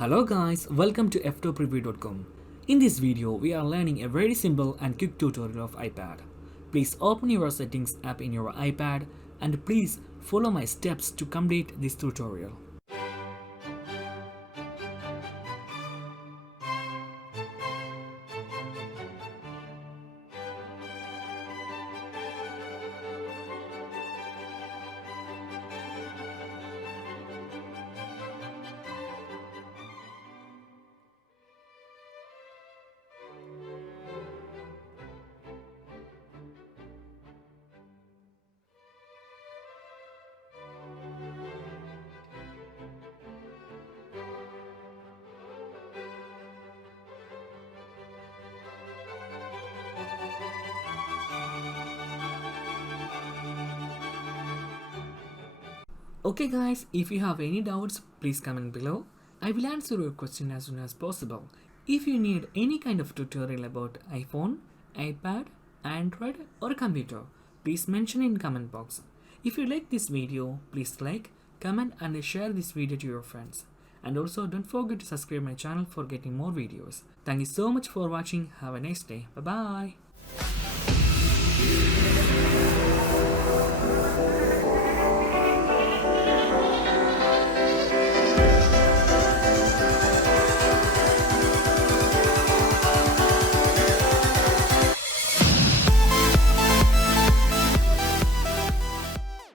Hello guys, welcome to Ftopreview.com. In this video, we are learning a very simple and quick tutorial of iPad. Please open your settings app in your iPad and please follow my steps to complete this tutorial. Okay guys, if you have any doubts, please comment below. I will answer your question as soon as possible. If you need any kind of tutorial about iPhone, iPad, Android or computer, please mention in comment box. If you like this video, please like, comment and share this video to your friends. And also don't forget to subscribe my channel for getting more videos. Thank you so much for watching. Have a nice day. Bye bye.